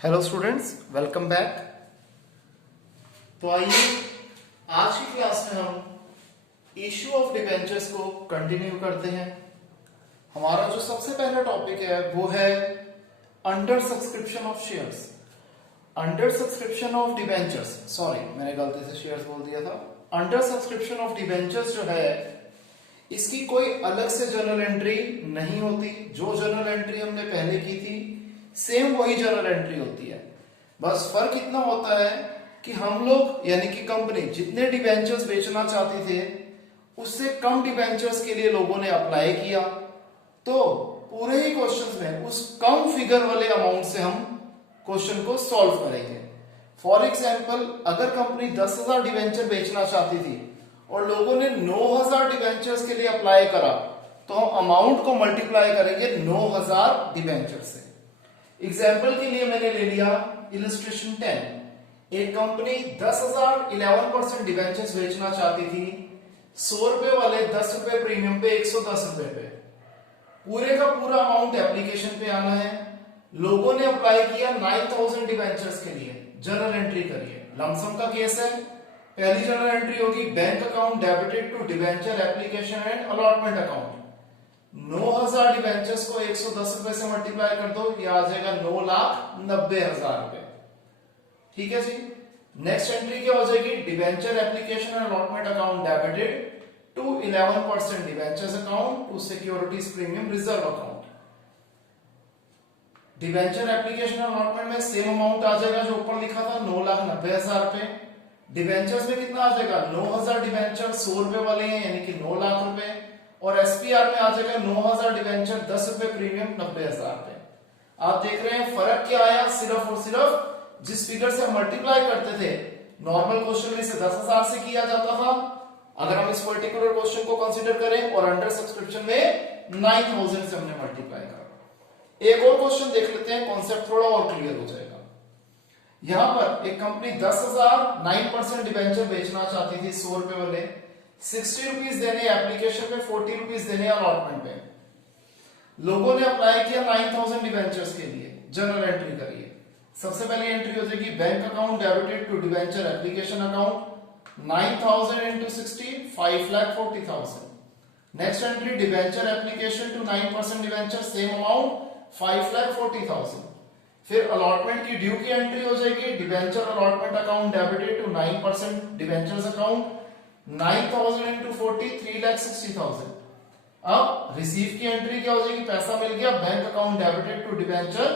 Hello students, welcome back. तो आइए आज की क्लास में हम इश्यू ऑफ डिबेंचर्स को कंटिन्यू करते हैं। हमारा जो सबसे पहला टॉपिक है वो है under subscription of shares. Under subscription of debentures, sorry मैंने गलती से शेयर्स बोल दिया था। अंडर सब्सक्रिप्शन ऑफ डिबेंचर्स जो है इसकी कोई अलग से जर्नल एंट्री नहीं होती। जो जर्नल एंट्री हमने पहले की थी सेम वही जर्नल एंट्री होती है। बस फर्क इतना होता है कि हम लोग यानी कि कंपनी जितने डिबेंचर्स बेचना चाहते थे उससे कम डिबेंचर्स के लिए लोगों ने अप्लाई किया, तो पूरे ही क्वेश्चन में उस कम फिगर वाले अमाउंट से हम क्वेश्चन को सॉल्व करेंगे। फॉर एग्जाम्पल, अगर कंपनी 10,000 डिबेंचर बेचना चाहती थी और लोगों ने 9,000 डिबेंचर्स के लिए अप्लाई करा, तो हम अमाउंट को मल्टीप्लाई करेंगे 9,000 डिबेंचर से। एग्जाम्पल के लिए मैंने ले लिया इलस्ट्रेशन 10। एक कंपनी 10,000 11% डिबेंचर्स बेचना चाहती थी 100 रुपए वाले 10 रुपए प्रीमियम पे 110 रुपए पे। पूरे का पूरा अमाउंट एप्लीकेशन पे आना है। लोगों ने अप्लाई किया 9,000 डिबेंचर्स के लिए। जर्नल एंट्री करिए। लमसम का केस है। पहली जर्नल एंट्री होगी bank account debited to debenture application and allotment account. 9,000 debentures को 110 रुपए से मल्टीप्लाई कर दो, ये आ जाएगा 9,90,000 रुपए। ठीक है जी। नेक्स्ट एंट्री क्या हो जाएगी? Debenture application and allotment account debited to 11% debentures account to securities premium reserve account. Debenture application और अलॉटमेंट में सेम अमाउंट आ जाएगा जो ऊपर लिखा था 9,90,000 रुपए। डिबेंचर्स में कितना आ जाएगा? 9,000 डिबेंचर 100 रुपए वाले हैं यानी कि 9 लाख रुपए, और एसपीआर में आ जाएगा 9,000 डिबेंचर 10 रुपए प्रीमियम 90,000 रुपए। आप देख रहे हैं फर्क क्या आया? सिर्फ और सिर्फ जिस फिगर से मल्टीप्लाई करते थे नॉर्मल क्वेश्चन में इसे 10,000 से किया जाता था, अगर हम इस पर्टिकुलर क्वेश्चन को कंसीडर करें, और अंडर सब्सक्रिप्शन में 9,000 से हमने मल्टीप्लाई करा। एक और क्वेश्चन देख लेते हैं, कॉन्सेप्ट थोड़ा और क्लियर हो जाएगा। यहां पर एक कंपनी 10,000 9% डिबेंचर बेचना चाहती थी 100 रुपए वाले, 60 रुपीज देने एप्लीकेशन पे, 40 रुपीज देने अलॉटमेंट पे। लोगों ने अप्लाई किया 9,000 डिबेंचर्स के लिए। जर्नल एंट्री करिए। सबसे पहले एंट्री हो जाएगी bank account debited to debenture application account 9,000 into 60 5,40,000। Next entry debenture application to 9% debenture same amount 5,40,000। फिर अलॉटमेंट की ड्यू की एंट्री हो जाएगी debenture allotment account debited to 9% debentures account 9,000 into 40 3,60,000। अब रिसीव की एंट्री क्या हो जाएगी? पैसा मिल गया bank account debited to debenture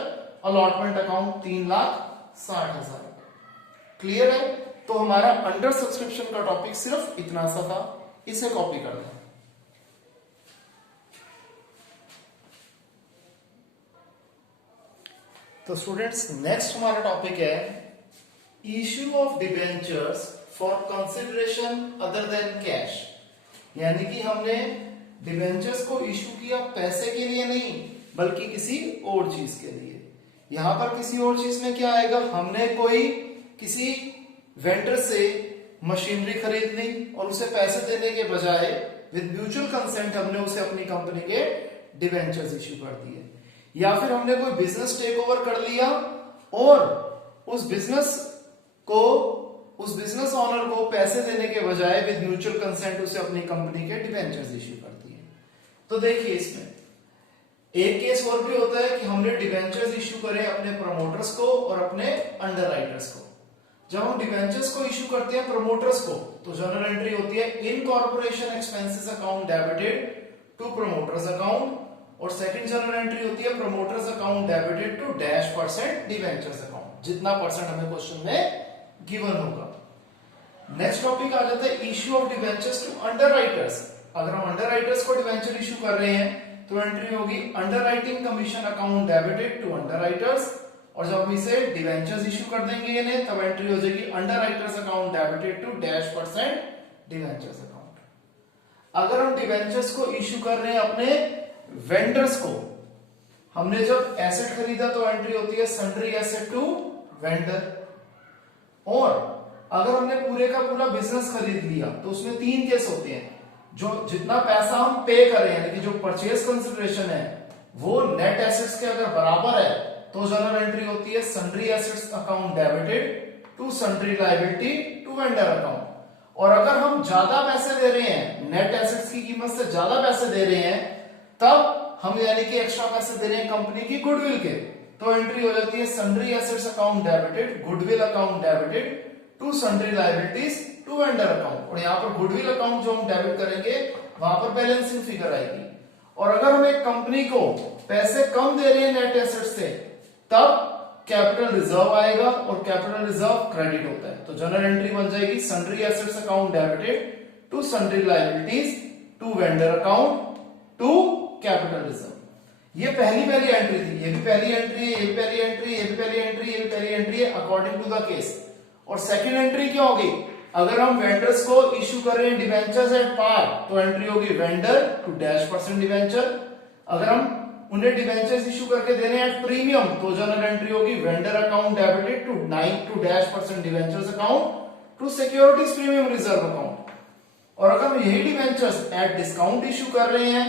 allotment account 3,60,000। Clear है? तो हमारा अंडर सब्सक्रिप्शन का टॉपिक सिर्फ इतना सा था। इसे कॉपी कर दें। तो स्टूडेंट्स, नेक्स्ट हमारा टॉपिक है issue of debentures for consideration other than cash. यानी कि हमने डिबेंचर्स को इश्यू किया पैसे के लिए नहीं बल्कि किसी और चीज के लिए। यहां पर किसी और चीज में क्या आएगा? हमने कोई किसी वेंडर से मशीनरी खरीद ली और उसे पैसे देने के बजाय विद म्यूचुअल कंसेंट हमने उसे अपनी कंपनी के डिबेंचर्स इश्यू कर दिए। या फिर हमने कोई बिजनेस टेक ओवर कर लिया और उस बिजनेस ऑनर को पैसे देने के बजाय विद म्यूचुअल कंसेंट उसे अपनी कंपनी के डिबेंचर्स इश्यू कर दिए। तो देखिए, इसमें एक केस और भी होता है कि हमने डिबेंचर्स इश्यू करे अपने प्रमोटर्स को और अपने अंडरराइटर्स को। जब हम डिबेंचर्स को इश्यू करते हैं प्रमोटर्स को, तो जर्नल एंट्री होती है incorporation expenses account debited to promoters account, और सेकंड जर्नल एंट्री होती है promoters account debited to -% debentures account, जितना परसेंट हमें क्वेश्चन में गिवन होगा। नेक्स्ट टॉपिक आ जाता है issue of debentures to underwriters. अगर हम अंडरराइटर्स को डिबेंचर इश्यू कर रहे हैं तो एंट्री होगी underwriting commission account debited to underwriters, और जब हम इसे डिबेंचर्स इश्यू कर देंगे इन्हें, तब एंट्री हो जाएगी underwriters account debited to -% debentures account. अगर हम डिबेंचर्स को इश्यू कर रहे हैं अपने वेंडर्स को, हमने जब एसेट खरीदा तो एंट्री होती है सन्ड्री एसेट टू वेंडर। और अगर हमने पूरे का पूरा बिजनेस खरीद लिया तो उसमें 3 केस होते हैं। जो जितना पैसा हम पे करें यानी कि जो परचेज कंसिडरेशन है वो नेट एसेट्स के अगर बराबर है तो जनरल एंट्री होती है sundry assets account debited to sundry liability to vendor account. और अगर हम ज्यादा पैसे दे रहे हैं, नेट एसेट्स की कीमत से ज्यादा पैसे दे रहे हैं, तब हम यानी कि एक्स्ट्रा पैसे दे रहे हैं कंपनी की गुडविल के, तो एंट्री हो जाती है sundry assets account debited goodwill account debited to sundry liabilities to vendor account. और यहाँ पर गुडविल अकाउंट जो हम डेबिट करेंगे वहां पर बैलेंसिंग फिगर आएगी। और अगर हम एक कंपनी को पैसे कम दे रहे हैं नेट एसेट से, तब कैपिटल रिजर्व आएगा और कैपिटल रिजर्व क्रेडिट होता है। तो जनरल एंट्री बन जाएगी sundry assets account debited to sundry liabilities to vendor account to capital reserve. ये पहली एंट्री थी, ये भी पहली एंट्री है, ये भी पहली एंट्री, ये भी पहली एंट्री, ये भी पहली एंट्री है अकॉर्डिंग टू द केस। और सेकंड एंट्री क्या होगी? अगर हम वेंडर्स को इश्यू कर रहे हैं डिवेंचर्स एट पार, तो एंट्री होगी वेंडर टू -% डिवेंचर। अगर हम उन्हें डिवेंचर्स इश्यू करके दे रहे हैं एट प्रीमियम, तो जनरल एंट्री होगी vendor account debited to -% debentures account to securities premium reserve account. और अगर हम यही डिवेंचर्स एट डिस्काउंट इश्यू कर रहे हैं,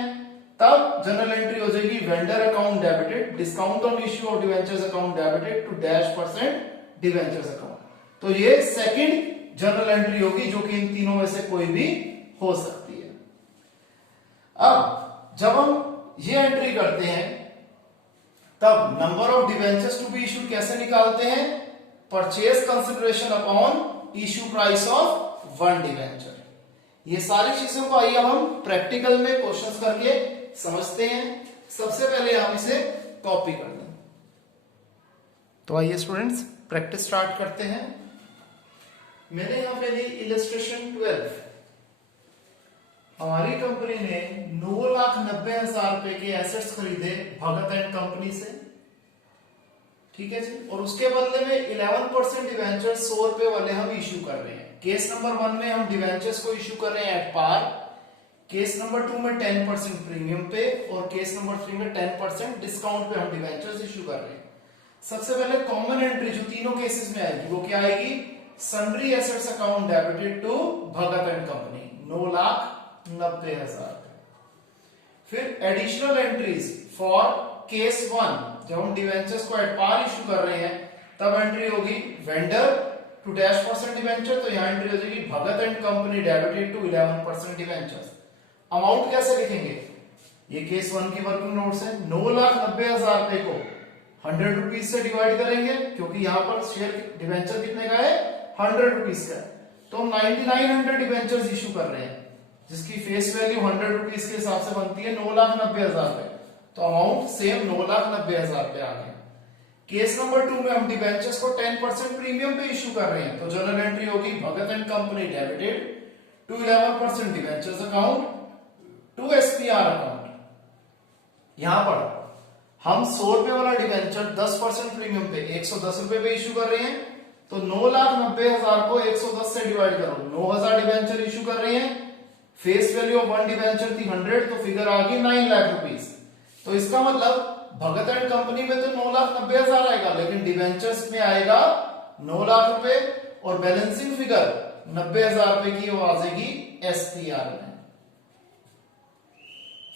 तब जनरल एंट्री हो जाएगी vendor account debited discount on issue of debentures account debited to -% debentures account. तो ये सेकंड जनरल एंट्री होगी, जो कि इन तीनों में से कोई भी हो सकती है। अब जब हम ये एंट्री करते हैं, तब number of debentures to be issued कैसे निकालते हैं? Purchase consideration upon issue price of 1 debenture. ये सारी चीजों को आइए हम प्रैक्टिकल में क्वेश्चंस करके समझते हैं। सबसे पहले हम इसे कॉपी कर दें। तो आइए स्टूडेंट्स प्रैक्टिस स्टार्ट करते हैं। मैंने यहां पे ली इलस्ट्रेशन 12। हमारी कंपनी ने 9,90,000 रुपए के एसेट्स खरीदे भगत एंड कंपनी से, ठीक है जी। और उसके बदले में 11% डिवेंचर 100 रुपए वाले हम इश्यू कर रहे हैं। केस नंबर 1 में हम डिवेंचर्स को इश्यू कर रहे हैं एट पार, केस नंबर 2 में 10% प्रीमियम पे, और केस नंबर 3 में 10% डिस्काउंट पे हम डिवेंचर्स इश्यू कर रहे हैं। सबसे पहले कॉमन एंट्री जो तीनों केसेस में आएगी वो क्या आएगी? Sundry assets account debited to Bhagat and company 9,90,000। फिर एडिशनल एंट्रीज फॉर केस 1, जब हम डिवेंचर्स को एट पार इश्यू कर रहे हैं, तब एंट्री होगी वेंडर टू -% डिवेंचर, तो यहां एंट्री हो जाएगी Bhagat and company debited to 11% debentures. Amount कैसे लिखेंगे? ये केस 1 की वर्किंग नोट्स है। 9,90,000 रुपए को 100 रुपीज से डिवाइड करेंगे, क्योंकि यहां पर शेयर डिवेंचर कितने का है? 100 रुपीज का। तो हम 9900 डिवेंचर्स इश्यू कर रहे हैं, जिसकी फेस वैल्यू 100 रुपीज के हिसाब से बनती है 9,90,000 रुपए। तो अमाउंट सेम 9,90,000 रुपए आ गया। केस नंबर 2 में हम डिवेंचर्स को 10% प्रीमियम पे इश्यू कर रहे हैं, तो जनरल एंट्री होगी Bhagat and company debited to 11% debentures account to SPR account. यहां पर हम 100 रुपए वाला डिवेंचर 10% प्रीमियम पे 110 रुपए पे इश्यू कर रहे हैं, तो 9,90,000 को 110 से डिवाइड करो, 9,000 डिवेंचर इश्यू कर रहे हैं, फेस वैल्यू ऑफ 1 डिवेंचर थी 100, तो फिगर आ गई 9 लाख रुपीस। तो इसका मतलब भगत एंड कंपनी में तो 9,90,000 आएगा, लेकिन डिवेंचर्स में आएगा 9 लाख रुपए, और बैलेंसिंग फिगर 90,000 रुपए की वो आ जाएगी SPR में।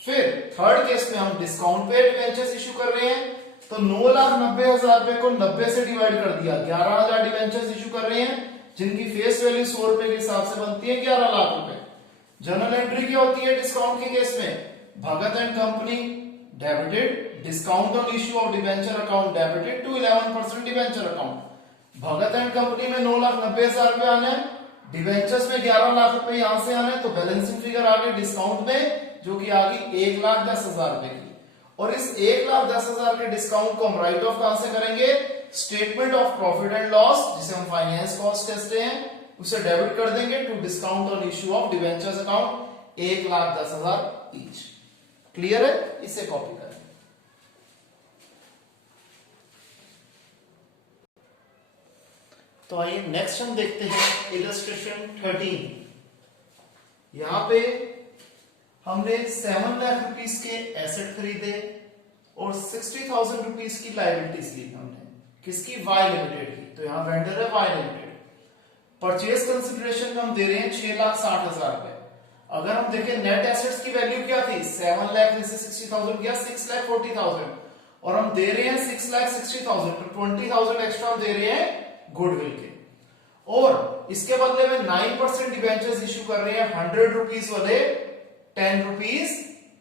फिर थर्ड केस में हम डिस्काउंट पे डिवेंचर्स इश्यू कर रहे हैं, तो 9,90,000 रुपए को 90 से डिवाइड कर दिया, 11,000 डिवेंचर्स इश्यू कर रहे हैं, जिनकी फेस वैल्यू 100 रुपए के हिसाब से बनती है 11 लाख रुपए। जनरल एंट्री क्या होती है डिस्काउंट के केस में? Bhagat and company debited discount on issue of debenture account debited to 11% debenture account. Bhagat and company में 9,90,000 रुपए आने हैं, डिवेंचर्स में 11 लाख रुपए यहां से आने, तो बैलेंसिंग फिगर आ गई डिस्काउंट में, जो कि आ गई 1,10,000 रुपए की। और इस 1,10,000 के डिस्काउंट को हम राइट ऑफ कहां से करेंगे? Statement of profit and loss, जिसे हम फाइनेंस कॉस्ट कहते हैं, उसे डेबिट कर देंगे to discount on issue of debentures account 1,10,000 each. Clear है? इसे कॉपी करें। तो आइए नेक्स्ट हम देखते हैं इलस्ट्रेशन 13। यहां पे हमने 7 लाख रुपीस के एसेट खरीदे और 60,000 रुपीस की लायबिलिटीज ली हमने। किसकी? वाई लिमिटेड की। तो यहां वेंडर है वाई लिमिटेड। परचेज कंसिडरेशन हम दे रहे हैं 6,60,000 रुपए। अगर हम देखें नेट एसेट्स की वैल्यू क्या थी? 7 लाख में से 60,000 गया 6,40,000, और हम दे रहे हैं 6,60,000, तो 20,000 एक्स्ट्रा हम दे रहे हैं गुडविल के। और इसके बदले में 9% डिबेंचर्स इश्यू कर रहे हैं 100 रुपीज वाले 10 रुपीज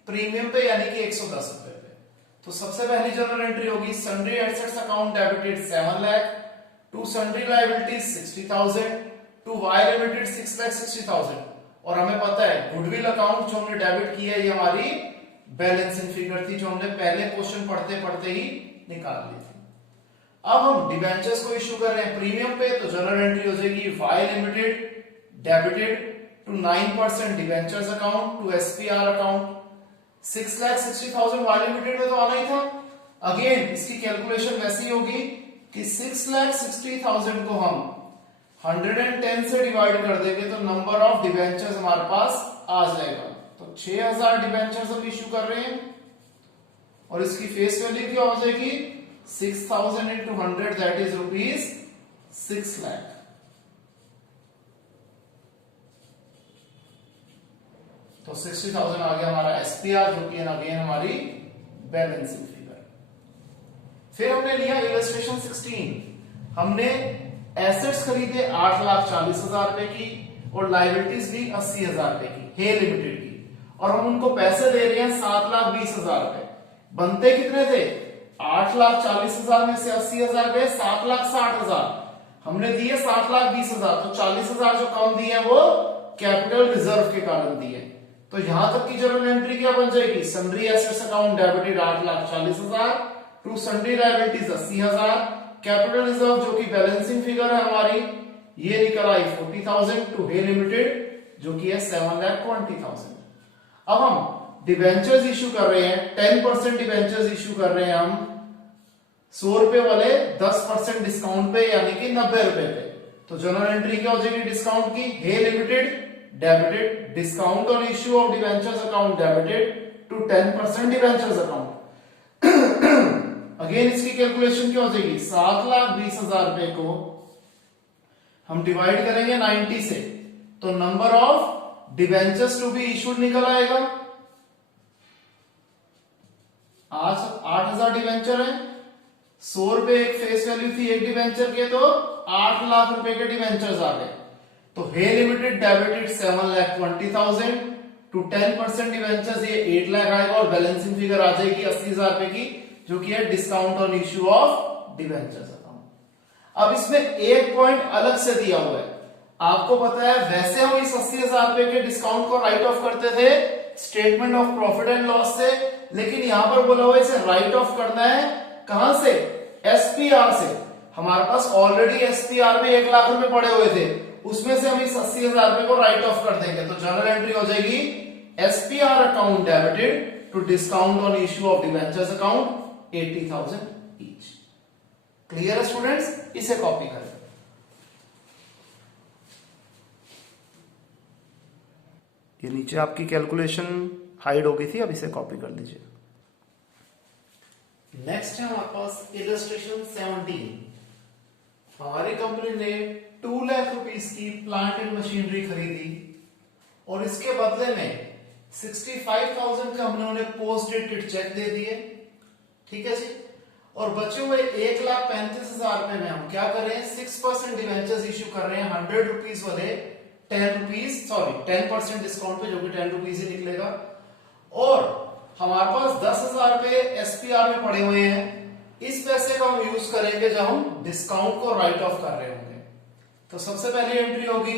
प्रीमियम पे, यानी कि 110 रुपए पे। तो सबसे पहली जनरल एंट्री होगी sundry assets account debited 7 lakh, to sundry liabilities 60,000, to Y limited 6,60,000। और हमें पता है गुडविल अकाउंट जो हमने डेबिट किया है ये हमारी बैलेंसिंग फिगर थी, जो हमने पहले क्वेश्चन पढ़ते पढ़ते ही निकाल ली थी। अब हम डिबेंचर्स को इश्यू कर रहे हैं प्रीमियम पे, तो जनरल एंट्री हो जाएगी Y limited debited to 9% debentures account to SPR account 6,60,000 Y limited में तो आना ही था। अगेन इसकी कैलकुलेशन वैसी होगी कि 6,60,000 को हम 110 से डिवाइड कर देंगे तो नंबर ऑफ डिबेंचर्स हमारे पास आ जाएगा। तो 6,000 डिबेंचर्स हम इश्यू कर रहे हैं और इसकी फेस वैल्यू क्या हो जाएगी 6,000 into 100 that is rupees 6 lakh. तो 60,000 आ गया हमारा एसपीआर, जो कि अगेन हमारी बैलेंसिंग फिगर। फिर हमने लिया इलस्ट्रेशन 16। हमने एसेट्स खरीदे 8,40,000 रुपए की और लायबिलिटीज ली 80,000 रुपए की हे लिमिटेड की, और हम उनको पैसे दे रहे हैं 7,20,000 रुपए। बनते कितने थे 8,40,000 में से 80,000 गए 7,60,000, हमने दिए 7,20,000, तो 40,000 जो कम दिए हैं वो कैपिटल रिजर्व के कारण दिए। तो यहां तक की जनरल एंट्री क्या बन जाएगी sundry assets account debited 8,40,000 to sundry liabilities 80,000, capital reserve जो कि बैलेंसिंग फिगर है हमारी ये निकल आई 40,000 टू हे लिमिटेड जो कि है 7,20,000। अब हम डिबेंचर्स इश्यू कर रहे हैं 10% डिबेंचर्स इश्यू कर रहे हैं हम 100 रुपए वाले 10% डिस्काउंट पे, यानी कि 90 रुपए पे। तो जनरल एंट्री क्या हो जाएगी डिस्काउंट की हे limited debited discount on issue of debentures account debited to 10% debentures account. Again इसकी कैलकुलेशन क्या हो जाएगी 7,20,000 रुपए को हम डिवाइड करेंगे 90 से, तो number of debentures to be issued निकल आएगा। आज 8,000 डिबेंचर है, 100 रुपए एक फेस वैल्यू थी एक डिबेंचर के, तो 8 लाख रुपए के डिबेंचर्स आ गए। तो हे लिमिटेड डेबिटेड 7,20,000 टू 10% डिबेंचर्स ये 8 लाख आएगा और बैलेंसिंग फिगर आ जाएगी 80,000 रुपए की, जो कि है discount on issue of debentures account. अब इसमें एक पॉइंट अलग से दिया हुआ है, आपको पता है वैसे हम इस 80,000 रुपए के डिस्काउंट को राइट ऑफ करते थे statement of profit and loss से, लेकिन यहां पर बोला हुआ इसे राइट ऑफ करना है कहां से एसपीआर से। हमारे पास ऑलरेडी एसपीआर में 1 लाख रुपए पड़े हुए थे, उसमें से हम इस 80,000 रुपए को राइट ऑफ कर देंगे। तो जनरल एंट्री हो जाएगी SPR account debited to discount on issue of debentures account 80,000 each. Clear है स्टूडेंट्स, इसे कॉपी करें। ये नीचे आपकी कैलकुलेशन हाइड हो गई थी, अब इसे कॉपी कर लीजिए। नेक्स्ट है हमारे पास इलस्ट्रेशन 17। हमारी कंपनी ने 2 लाख रुपीस की प्लांट एंड मशीनरी खरीदी और इसके बदले में 65,000 का हमने उन्हें पोस्ट डेटेड चेक दे दिए, ठीक है जी। और बचे हुए 1,35,000 रुपए में हम क्या कर रहे हैं 6% डिवेंचर्स इश्यू कर रहे हैं 100 रुपीज वाले 10% डिस्काउंट पे, जो कि 10 रुपीज ही निकलेगा। और हमारे पास 10,000 रुपए एसपीआर में पड़े हुए हैं, इस पैसे का हम यूज करेंगे जब हम डिस्काउंट को राइट ऑफ कर रहे होंगे। तो सबसे पहली एंट्री होगी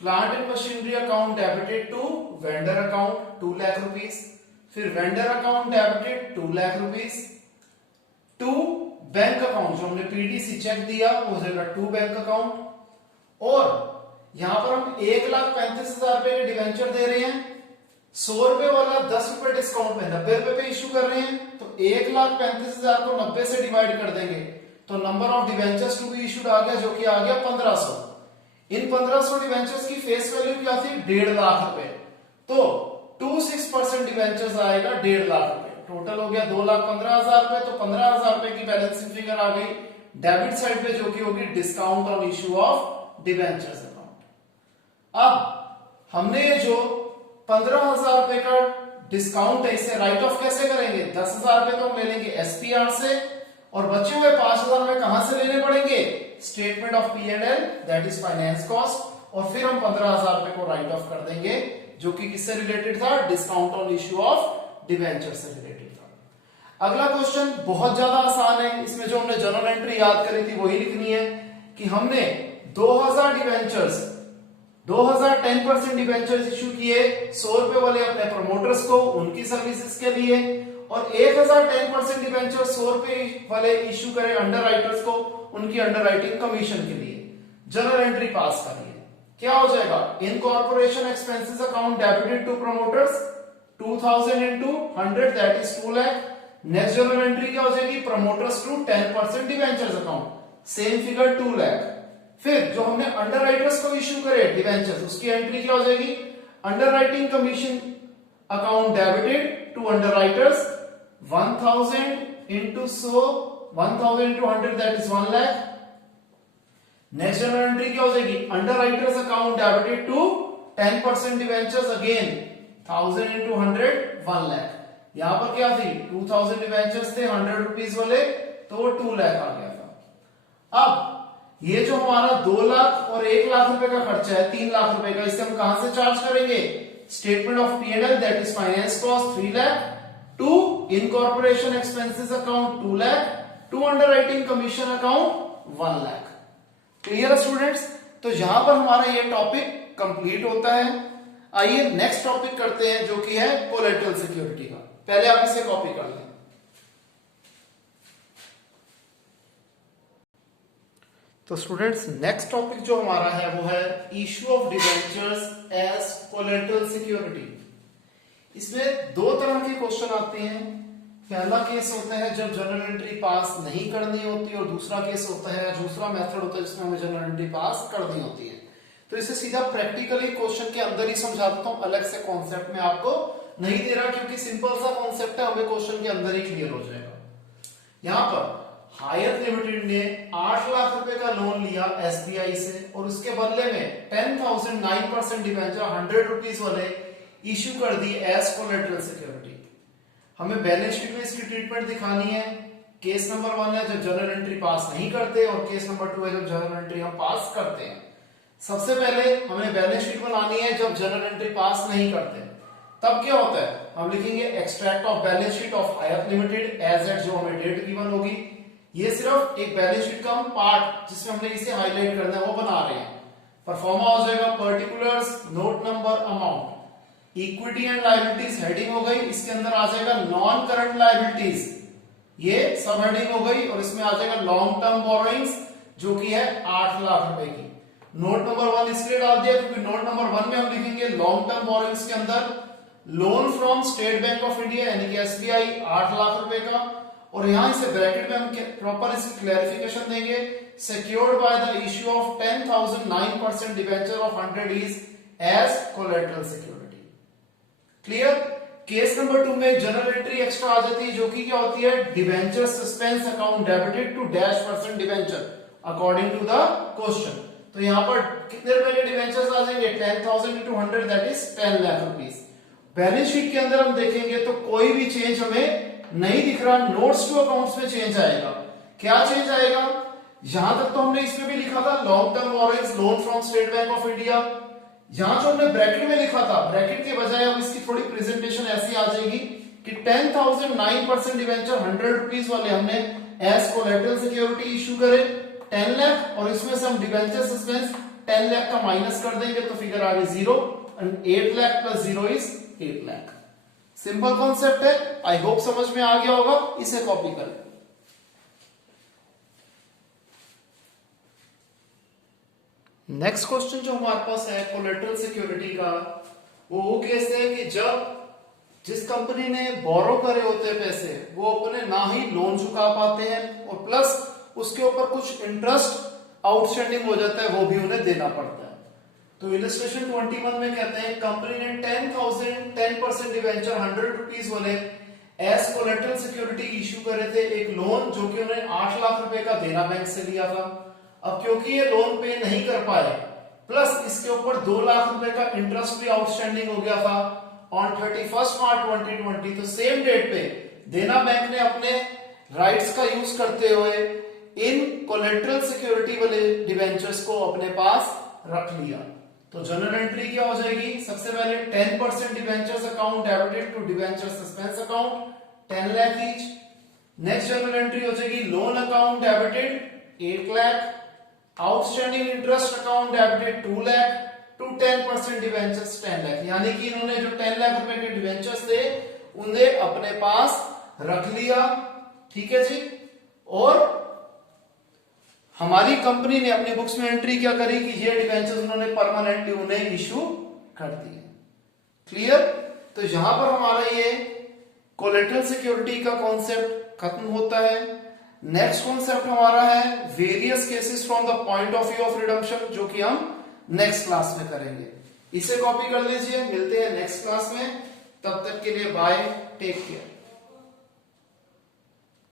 plant and machinery account debited to vendor account 2 lakh rupees, फिर vendor account debited 2 lakh rupees to bank account, जो हमने पीडीसी चेक दिया वो हो जाएगा 2 बैंक अकाउंट। और यहां पर हम 1,35,000 रुपए के डिवेंचर दे रहे हैं, 100 रुपए वाला 10 रुपए डिस्काउंट पे 90 रुपए पे इश्यू कर रहे हैं, तो 1,35,000 को 90 से डिवाइड कर देंगे तो number of debentures to be issued आ गया, जो कि आ गया 1,500। इन 1,500 डिवेंचर्स की फेस वैल्यू क्या थी 1.5 लाख रुपए, तो 26% डिवेंचर्स आएगा 1.5 लाख रुपए, टोटल हो गया 2,15,000 रुपए। तो 15,000 रुपए की बैलेंसिंग फिगर आ गई डेबिट साइड पे, जो कि होगी discount on issue of debentures account. अब हमने ये जो 15,000 रुपए का डिस्काउंट है, इसे राइट ऑफ कैसे करेंगे? 10,000 रुपए तो हम ले लेंगे एसपीआर से, और बचे हुए 5,000 रुपए कहां से लेने पड़ेंगे? Statement of P and L, that is finance cost, और फिर हम 15,000 रुपए को राइट ऑफ कर देंगे, जो कि किससे रिलेटेड था? Discount on issue of debenture से रिलेटेड था। अगला क्वेश्चन बहुत ज्यादा आसान है, इसमें जो हमने जर्नल एंट्री याद करी थी वही लिखनी है कि हमने 2000 डिबेंचर्स 10% डिबेंचर्स इश्यू किए 100 रुपए वाले अपने प्रमोटर्स को उनकी सर्विसेज के लिए, और 1010% डिबेंचर 100 रुपए वाले इश्यू करे अंडर राइटर्स को उनकी अंडर राइटिंग कमीशन के लिए। जनरल एंट्री पास करिए, क्या हो जाएगा? Incorporation expenses account debited to promoters 2000 into 100 that is 2 lakh. Next journal entry क्या हो जाएगी? Promoters to 10% debentures account, same figure 2 lakh. फिर जो हमने अंडर राइटर्स को इश्यू करे डिबेंचर्स, उसकी एंट्री क्या हो जाएगी? Underwriting commission account debited to underwriters 1000 into 1000 into 100 that is 1 lakh. Next journal entry क्या हो जाएगी? Under writers account debited to 10% debentures again 1000 into 100 1 lakh. यहां पर क्या थी? 2000 डिबेंचर्स थे 100 रुपीज वाले, तो 2 लाख आ गया था। अब ये जो हमारा 2 लाख और 1 लाख रुपए का खर्चा है 3 लाख रुपए का, इसे हम कहां से चार्ज करेंगे? Statement of P and L that is finance cost 3 lakh, to incorporation expenses account 2 lakh, to underwriting commission account 1 lakh. Clear students? तो यहां पर हमारा ये टॉपिक कंप्लीट होता है। आइए नेक्स्ट टॉपिक करते हैं जो कि है कोलेटरल सिक्योरिटी का। पहले आप इसे कॉपी कर लें। तो स्टूडेंट्स नेक्स्ट टॉपिक जो हमारा है वो है issue of debentures as collateral security. इसमें दो तरह के क्वेश्चन आते हैं। पहला केस होता है जब जनरल एंट्री पास नहीं करनी होती, और दूसरा केस होता है, दूसरा मेथड होता है जिसमें हमें जनरल एंट्री पास करनी होती है। तो इसे सीधा प्रैक्टिकली क्वेश्चन के अंदर ही समझा देता हूं, अलग से कॉन्सेप्ट में आपको नहीं दे रहा, क्योंकि सिंपल सा कॉन्सेप्ट है, हमें क्वेश्चन के अंदर ही क्लियर हो जाएगा। यहां पर हायत लिमिटेड ने 8 लाख रुपए का लोन लिया एसबीआई से, और उसके बदले में 10,000 9% डिबेंचर 100 रुपीज वाले इश्यू कर दी एज कोलेटरल सिक्योरिटी। हमें बैलेंस शीट में इसकी ट्रीटमेंट दिखानी है। केस नंबर 1 है जब जनरल एंट्री पास नहीं करते, और केस नंबर 2 है जब जनरल एंट्री हम पास करते हैं। सबसे पहले हमें बैलेंस शीट बनानी है जब जनरल एंट्री पास नहीं करते। तब क्या होता है? हम लिखेंगे extract of balance sheet of Hayat limited as at, जो हमें डेट गिवन होगी। ये सिर्फ एक बैलेंस शीट का हम पार्ट जिसमें हमने इसे हाईलाइट करना है वो बना रहे हैं। परफॉर्मा हो जाएगा particulars, note number, amount. Equity and liabilities heading हो गई, इसके अंदर आ जाएगा नॉन करंट लायबिलिटीज, ये सब हेडिंग हो गई, और इसमें आ जाएगा लॉन्ग टर्म बोरोइंग्स जो कि है 8 लाख रुपए की। नोट नंबर 1 इसलिए डाल दिया क्योंकि नोट नंबर 1 में हम लिखेंगे लॉन्ग टर्म बोरोइंग्स के अंदर loan from state bank of India यानी कि एसबीआई 8 लाख रुपए का, और यहां इसे ब्रैकेट में हम प्रॉपर इसकी क्लैरिफिकेशन देंगे, secured by the issue of 10,000 9% debenture of 100 is as collateral security. Clear? Case number 2 में जनरल एंट्री एक्स्ट्रा आ जाती है जो कि क्या होती है? Debenture suspense account debited to -% debenture according to the question. तो यहां पर कितने रुपए के डिबेंचर्स आ जाएंगे? 10,000 into 100 that is 10 lakh rupees. Balance sheet के अंदर हम देखेंगे तो कोई भी चेंज हमें नहीं दिख रहा, नोट्स टू अकाउंट्स में चेंज आएगा। क्या चेंज आएगा? यहां तक तो हमने इसमें भी लिखा था long term borrowings loan from state bank of India. यहां जो हमने ब्रैकेट में लिखा था, ब्रैकेट के बजाय अब इसकी थोड़ी प्रेजेंटेशन ऐसी आ जाएगी कि 10,000 9% डिबेंचर 100 रुपीस वाले हमने एज कोलेटरल सिक्योरिटी इशू करे 10 लाख, और इसमें से हम डिबेंचर सस्पेंस 10 लाख का माइनस कर देंगे तो फिगर आ गई 0, and 8 lakh plus 0 is 8 lakh. Simple concept है, आई होप समझ में आ गया होगा। इसे कॉपी करें। नेक्स्ट क्वेश्चन जो हमारे पास है कोलेटरल सिक्योरिटी का, वो केस है कि जब जिस कंपनी ने बोरो करे होते हैं पैसे, वो अपने ना ही लोन चुका पाते हैं और प्लस उसके ऊपर कुछ इंटरेस्ट आउटस्टैंडिंग हो जाता है, वो भी उन्हें देना पड़ता है। तो इलस्ट्रेशन 21 में कहते हैं कंपनी ने 10% डिबेंचर 100 रुपीस वाले एज कोलेटरल सिक्योरिटी इशू करे थे, एक लोन जो कि उन्हें 8 लाख रुपए का देना बैंक से लिया था। अब क्योंकि ये लोन पे नहीं कर पाए, प्लस इसके ऊपर 2 लाख रुपए का इंटरेस्ट भी आउटस्टैंडिंग हो गया था, ऑन 31 मार्च 2020, तो सेम डेट पे देना बैंक ने अपने राइट्स का यूज करते हुए इन कोलेटरल सिक्योरिटी वाले डिवेंचर्स को अपने पास रख लिया। तो जर्नल एंट्री क्या हो जाएगी, सबसे पहले 10% debentures account debited to debenture suspense account 10 lakh each. Next journal entry हो जाएगी loan account debited 8 lakh, outstanding interest account debited 2 lakh to 10% debentures 10 lakh. यानी कि इन्होंने जो 10 लाख रुपए के डिवेंचर्स थे उन्हें अपने पास रख लिया, ठीक है जी। और हमारी कंपनी ने अपनी बुक्स में एंट्री क्या करी कि ये डिवेंचर्स उन्होंने परमानेंटली उन्हें इशू कर दिए। क्लियर। तो यहां पर हमारा ये कोलेटरल सिक्योरिटी का कॉन्सेप्ट खत्म होता है। नेक्स्ट कॉन्सेप्ट हमारा है various cases from the point of view of redemption, जो कि हम नेक्स्ट क्लास में करेंगे। इसे कॉपी कर लीजिए, मिलते हैं नेक्स्ट क्लास में। तब तक के लिए बाय, टेक केयर।